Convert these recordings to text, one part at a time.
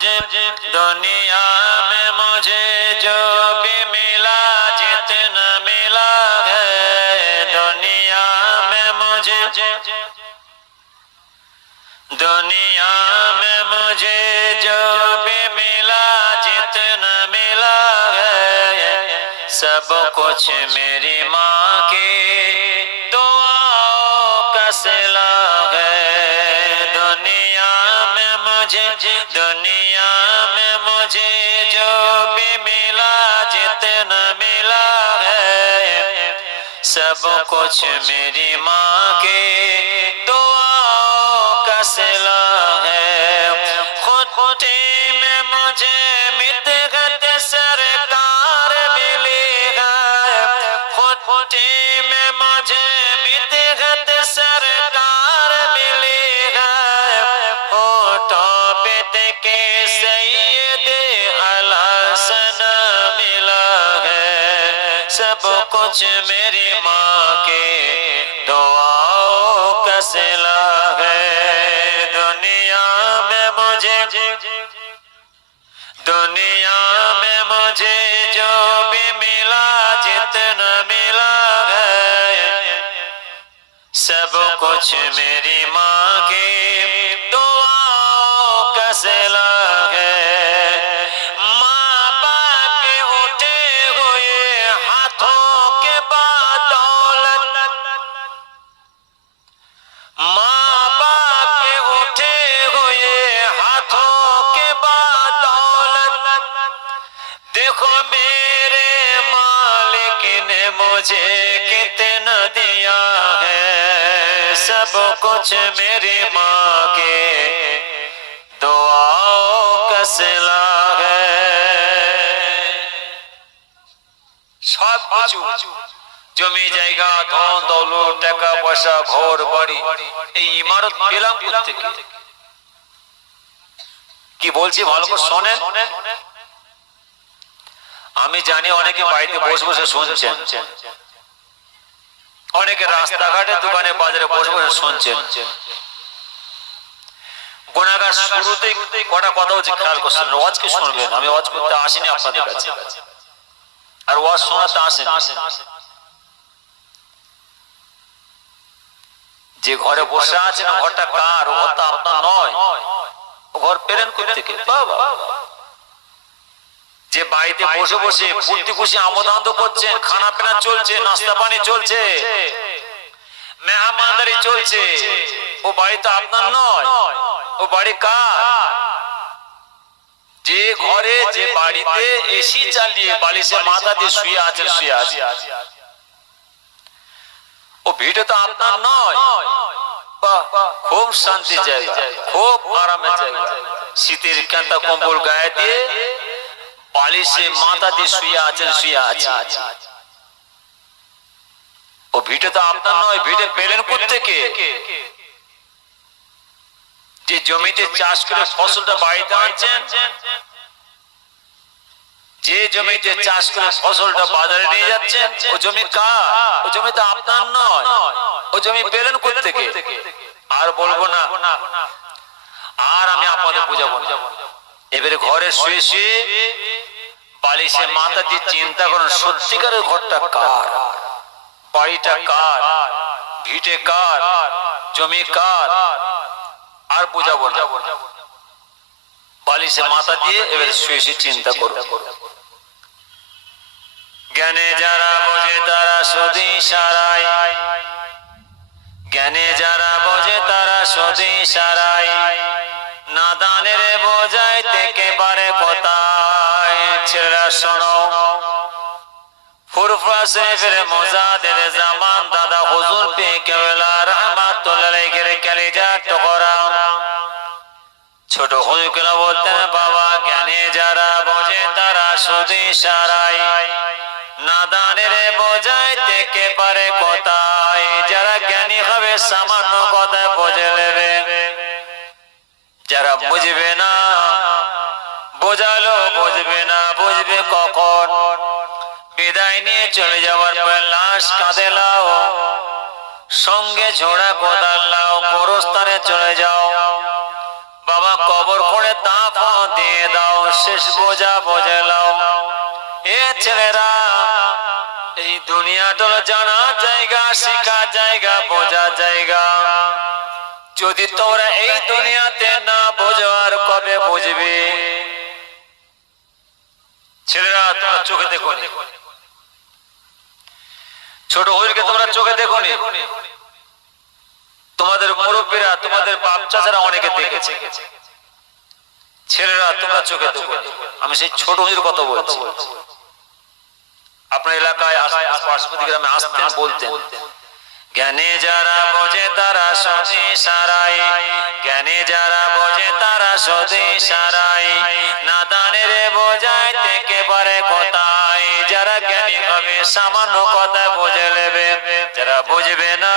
दुनिया में मुझे जो भी मिला जितना मिला है दुनिया में मुझे दुनिया में मुझे जो भी मिला जितना मिला है सब कुछ मेरी माँ की दुआओं का सिला है दुनिया में मुझे दुनिया में मुझे जो भी मिला जितना मिला है सब कुछ मेरी माँ के दुआओं का सिला है खुटी में मुझे मितगत सरकार मिली है खुटी में मुझे मितगत सरकार मिली है होठों पे के सैयद अलहसन मिला है सब कुछ मेरी माँ के दुआओं का सिला है दुनिया में मुझे जो भी मिला जितना मिला है सब कुछ मेरी माँ की दुआओं का सिला है माँ बाप के उठे हुए हाथों के बदौलत माँ बाप के उठे हुए हाथों के बदौलत देखो मेरे मालिक ने मुझे कितना दिया है सब कुछ मेरी माँ के दुआओं का सिला है सब कुछ জমি জায়গা ধন দৌলত টাকা পয়সা ঘর বাড়ি এই ইমারত পেলাম কোত্থেকে কি বলছি ভালো করে শোনেন আমি জানি অনেকে বাড়িতে বসে বসে শুনছেন অনেকে রাস্তাঘাটে দোকানে বাজারে বসে বসে শুনছেন গুনাহগার শুরুতেই কটা কথা হচ্ছে খেয়াল করছেন ওয়াজ কি শুনবেন আমি ওয়াজ করতে আসিনি আপনাদের কাছে আর ওয়াজ শোনাতে আসেন যে ঘরে বসে আছেন ঘরটা কার ও ঘরটা আপনার নয় ও ঘর পেলেন কোত্থেকে বাবা যে বাড়িতে বসে বসে ফুর্তি খুশি আমোদ আনন্দ করছেন খানা পিনা চলছে নাস্তা পানি চলছে মেহমানদারি চলছে ও বাড়ি তো আপনার নয় ও বাড়ি কার যে ঘরে যে বাড়িতে এসি চালিয়ে বালিশে মাথা দিয়ে শুয়ে আছে ও ভিড়ে তো আপনার নয় খুব শান্তি জায়গা খুব আরামের জায়গা শীতের কাঁথা কম্বল গায়ে দিয়ে বালিশে মাথা দিয়ে শুয়ে আছে ও ভিটে তো আপনার নয় ভিটে পেলেন কোত্থেকে যে জমিতে চাষ করে ফসলটা বাড়িতে আনছেন যে জমিতে চাষ করে ফসলটা বাজারে নিয়ে যাচ্ছেন ও জমি কার ও জমি তো আপনার নয় ও জমি পেলেন কোত্থেকে আর বলবো না আর আমি আপনাদের বুঝাবো না এবারে ঘরে শুয়ে শুয়ে বালিশে মাথা দিয়ে চিন্তা করেন সত্যিকারের ঘরটা কার বাড়িটা কার ভিটে কার জমি কার আর বুঝাবো না বালিশে মাথা দিয়ে এবারে শুয়ে শুয়ে চিন্তা করো জ্ঞানে যারা বোঝে তারা শুধু ইশারায় জ্ঞানে যারা বোঝে তারা শুধু ইশারায় নাদানের বোঝাইতে একেবারে কোথায় ছেলেরা শোনো ফুরফুরা শরীফের মুজাদ্দিদ জামান দাদা হুজুর পীর কেবলা রাহমাতুল্লাহ আলাইহির কলিজার টুকরা ছোট হুজুর কেন বলতেন বাবা জ্ঞানে যারা বোঝে তারা শুধু ইশারায় নাদানের বোঝাইতে একেবারে কোথায় যারা জ্ঞানী হবে সামান্য কথা বুঝে নেবে যারা বুঝবে না বোঝালো বুঝবে না বুঝবে কখন বিদায় নিয়ে চলে যাওয়ার পর লাশ কাঁধে লাও সঙ্গে ঝোড়া কোদাল লাও গোরস্থানে চলে যাও বাবা কবর করে দাফন দিয়ে দিয়ে দাও, শেষ বোঝা বুঝে নাও। এ ছেলেরা, এই দুনিয়াটা হলো জানার জায়গা, শেখার জায়গা, বোঝার জায়গা। যদি তোমরা এই দুনিয়াতে না বোঝো আর কবে বুঝবে? ছেলেরা, তোমরা চোখে দেখো নি, ছোট হুজুরকে তোমরা চোখে দেখো নি, তোমাদের মুরব্বীরা, তোমাদের বাপ চাচারা অনেকে দেখেছে। ছেলেরা, তোমরা চোখে দেখো। আমি সেই ছোট হুজুর কথা বলছি। আপনার এলাকায় পার্শ্ববর্তী গ্রামে আসতেন, বলতেন, জ্ঞানে যারা বোঝে তারা সদে সারাই, জ্ঞানে যারা বোঝে তারা সদে সারাই, নাদানের বোঝায় থেকে পারে কোথায়। যারা জ্ঞানী হবে সামান্য কথা বুঝে নেবে, যারা বুঝবে না,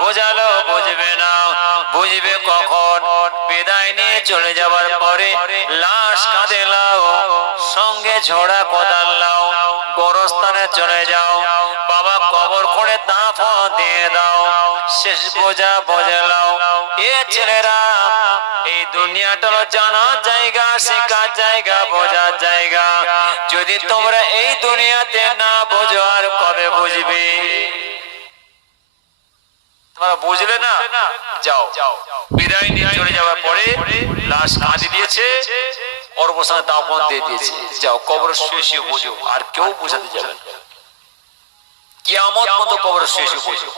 বোঝালো বুঝবে না। বুঝবে কখন? বিদায় নিয়ে চলে যাবার পরে লাশ কাঁধে লাও, সঙ্গে ঝোড়া কোদাল লাও, গোরস্থানে চলে যাও, বাবা কবর করে দাফন দিয়ে দাও, শেষ বোঝা বুঝে নাও। এ ছেলেরা, এই দুনিয়াটা হলো জানার জায়গা, শেখার জায়গা, বোঝার জায়গা। যদি তোমরা এই দুনিয়াতে না বোঝো আর কবে বুঝবে? তোমরা বুঝলে না, যাও। বিদায় নিয়ে চলে যাওয়ার পরে লাশ কাঁধে দিয়েছে, অবস্থানে দাফন দিয়ে দিয়েছে, যাও কবরে শুয়ে শুয়ে বোঝো। আর কেউ বোঝাতে যাবে না, কিয়ামত মতো কবরে শুয়ে শুয়ে বোঝো।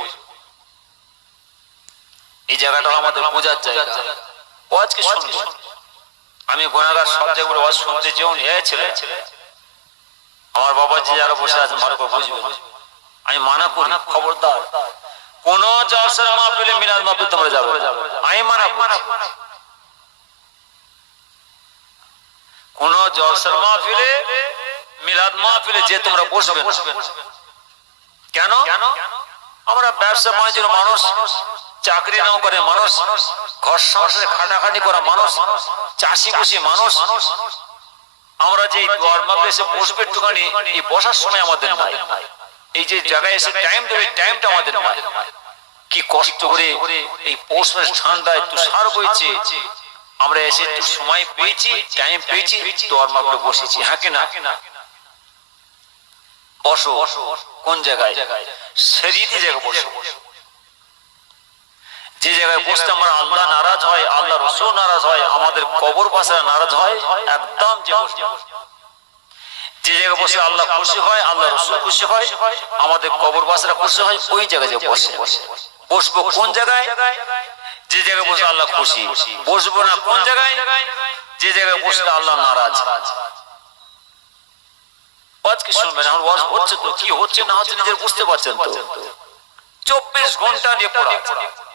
এই জায়গাটা আমাদের বোঝার জায়গা। ও আজকে শুনবো, আমি গুনাহগার, সব জায়গায় ওয়াজ শুনতে যেও নি। ছেলে, আমার বাবাজি যারা বসে আছেন ভালো করে বুঝবেন, আমি মানা করি, খবরদার কোন জলসার মাহফিলে, মিলাদ মাহফিল তোমরা যাবে, আমি মানা করি। কোন জলসার মাহফিলে, মিলাদ মাহফিলে যে তোমরা বসবে। কেন? আমরা ব্যবসা বাণিজ্যের মানুষ, চাকরি নাও করে মানুষ, ঘর সংসারে খাটাখাটি করা মানুষ, চাষি বসি মানুষ। আমরা যে দোয়ার মাহফিলে এসে বসবে একটুখানি, এই বসার সময় আমাদের নাই। এই যে জায়গায় এসে টাইম দেবে, টাইমটা আমাদের নাই। কি কষ্ট করে এই পৌষ মাস ঠান্ডায় তুষার বইছে, আমরা এসে একটু সময় পেয়েছি, টাইম পেয়েছি, দোয়ার মাহফিলে বসেছি। হ্যাঁ কি না? বসো। কোন জায়গায়? শরীয়তি জায়গায় বসো। যে জায়গায় বসতে আমার আল্লাহ নারাজ হয়, আল্লাহ রাসূল নারাজ হয়, আমাদের কবরবাসীরা নারাজ হয়, একদম যে বসে। যে জায়গায় বসে আল্লাহ খুশি হয়, আল্লাহ রাসূল খুশি হয়, আমাদের কবরবাসীরা খুশি হয়, ওই জায়গায় যে বসে। বসবো কোন জায়গায়? যে জায়গায় বসে আল্লাহ খুশি। বসবো না কোন জায়গায়? যে জায়গায় বসলে আল্লাহ নারাজ। আজকে শুনবেন, এখন ওয়াজ হচ্ছে তো, কি হচ্ছে না হচ্ছে নিজের বুঝতে পারছেন তো। 24 ঘন্টা নিয়ে পড়া,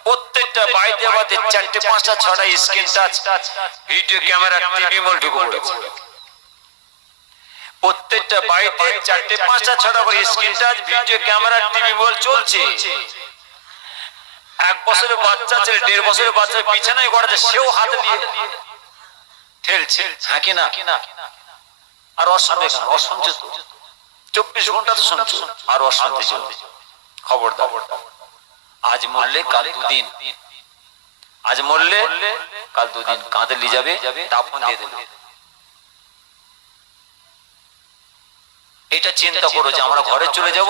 প্রত্যেকটা বাড়িতে বাড়িতে 4টে 5টা 6টা screen touch, video camera, TV মোল ঢুকে পড়েছে। প্রত্যেকটা বাড়িতে 4টে 5টা 6টা করে screen touch, video camera, TV মোল চলছে। 1 বছরের বাচ্চা ছেলে, 1.5 বছরের বাচ্চা বিছানায় গড়াচ্ছে, সেও হাতে নিয়ে ঠেলছে। হ্যাঁ কি না? আর অশুনবে কেন? অশুনছে তো, 24 ঘন্টা তো শুনছো, আর অশুনতে চলবে। খবরদার, আজ মরলে কাল দুদিন, আজ মরলে কাল দুদিন, কাঁধে নিয়ে যাবে, দাফন দিয়ে দেবে। এটা চিন্তা করো যে আমরা ঘরে চলে যাব,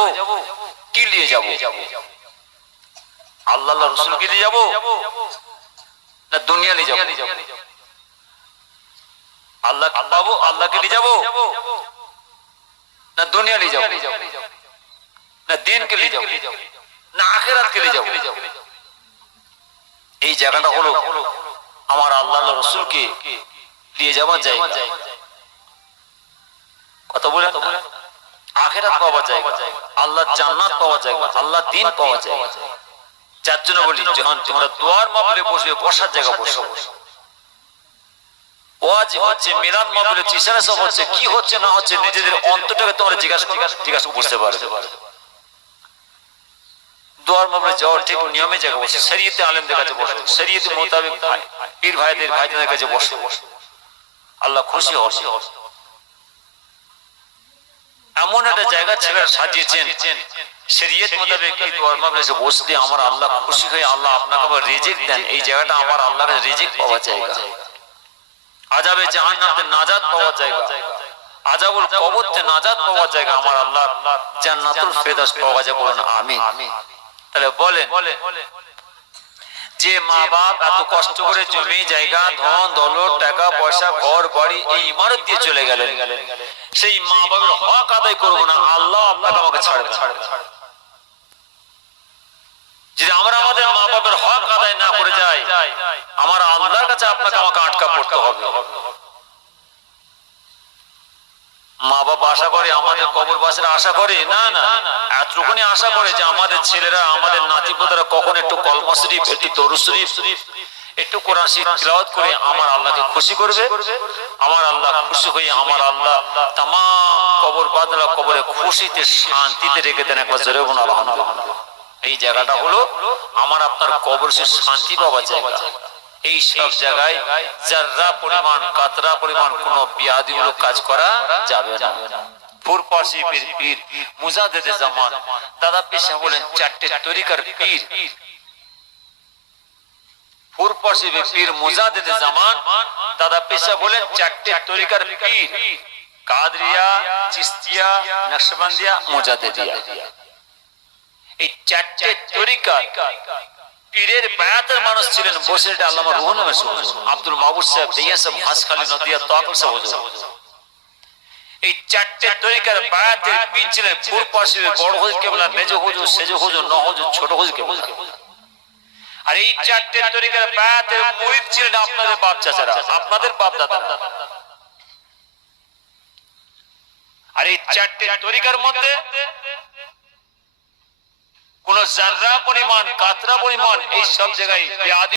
কি নিয়ে যাব? আল্লাহ রাসূলকে নিয়ে যাব না দুনিয়া নিয়ে যাব? আল্লাহ পাবো, আল্লাহকে নিয়ে যাব না দুনিয়া নিয়ে যাব? না দিনকে নিয়ে যাব না আখিরাতকে নিয়ে যাব? এই জায়গাটা হলো আমার আল্লাহ রাসূলকে নিয়ে যাওয়ার জায়গা। কথা বলেন, আখিরাত পাওয়া জায়গা, আল্লাহ জান্নাত পাওয়া জায়গা, আল্লাহ দিন পাওয়া জায়গা। যার জন্য বলি, যখন তোমরা দোয়ার মাহফিলে বসবে, বসার জায়গা বসো। ওয়াজ হচ্ছে, মিলাদ মাহফিলে চিশারা সব হচ্ছে, কি হচ্ছে না হচ্ছে নিজেদের অন্তরটাকে তোমরা জিজ্ঞাসা বুঝতে পারবে। দোয়ার মাহফিলে যাওয়ার ঠিক নিয়মে জায়গা বসে, শরীয়তে আলেমদের কাছে বসো, শরীয়তে মোতাবেক পীর ভাইদের কাছে বসো, আল্লাহ খুশি হবে। এমন একটা জায়গা ছেলেরা সাজিয়েছেন, শরীয়ত মোতাবেক এই দোয়ার মাহফিলে এসে বসলে আমার আল্লাহ খুশি হয়ে আল্লাহ আপনাকে আবার রিজিক দেন। এই জায়গাটা আমার আল্লাহর রিজিক পাওয়া জায়গা। আযাবে জাহান্নামে নাজাত পাওয়ার জায়গা, আযাবুল কবরতে নাজাত পাওয়ার জায়গা, আমার আল্লাহ জান্নাতুল ফেরদাউস পাওয়া যায়। বলুন আমিন। তাহলে বলেন, যে মা বাপ এত কষ্ট করে জমি জায়গা ধন দৌলত টাকা পয়সা ঘর বাড়ি এই ইমারত দিয়ে চলে গেলেন, সেই মা বাবার হক আদায় করবো না, আল্লাহ আপনাকে আমাকে ছাড়বে। যদি আমরা আমাদের মা বাবার হক আদায় না করে যাই, আমার আল্লাহর কাছে আপনাকে আমাকে আটকা পড়তে হবে। মা বাবা আশা করে, আমাদের কবরবাসীরা আশা করে, না না এতটুকুনি আশা করে যে আমাদের ছেলেরা আমাদের নাতিপুতরা কখন একটু কলমা শরীফ, একটু দরুদ শরীফ, একটু কোরআন শরীফ তিলাওয়াত করে আমার আল্লাহকে খুশি করবে। আমার আল্লাহ খুশি হয়ে আমার আল্লাহ তাম কবরবাসীরা কবরে খুশিতে শান্তিতে রেখে দেন। একবার জোরে বলুন আলহামদুলিল্লাহ। এই জায়গাটা হলো আমার আপনার কবর সে শান্তি পাওয়ার জায়গা। এই সব জায়গায় যাররা পরিমাণ কাতরা পরিমাণ কোন বিয়াদিমূলক কাজ করা যাবে না। ফুরপাশি পীর, পীর মুজাদ্দেদে জামান দাদা পেশা বলেন চারটে তরিকার পীর। ফুরপাশি পীর মুজাদ্দেদে জামান দাদা পেশা বলেন চারটে তরিকার পীর, কাদরিয়া, চিশতিয়া, নকশবন্দিয়া, মুজাদ্দেদিয়া। এই চারটে তরিকা পীরের বায়াতের মানুষ ছিলেন। বসে আল্লামা রুহুল আব্দুল মাহবুব সাহেব, দেইয়া সাহেব, হাসখালী নদিয়া, তাওয়াক্কুল সাহেব হুজুর। এই চারটে তরিকার বায়াতের পীর ছিলেন ফুরপাশি বড় হুজুর কেবলা, মেজ হুজুর, সেজ হুজুর, ন হুজুর, ছোট হুজুর কেবলা। আর এই চারটে তরিকার বায়াতের মুরিদ ছিলেন আপনাদের বাপ চাচারা, আপনাদের বাপ দাদারা। আর এই চারটে তরিকার মধ্যে কোন জাররা পরিমাণ কাতরা পরিমাণ এই সব জায়গায়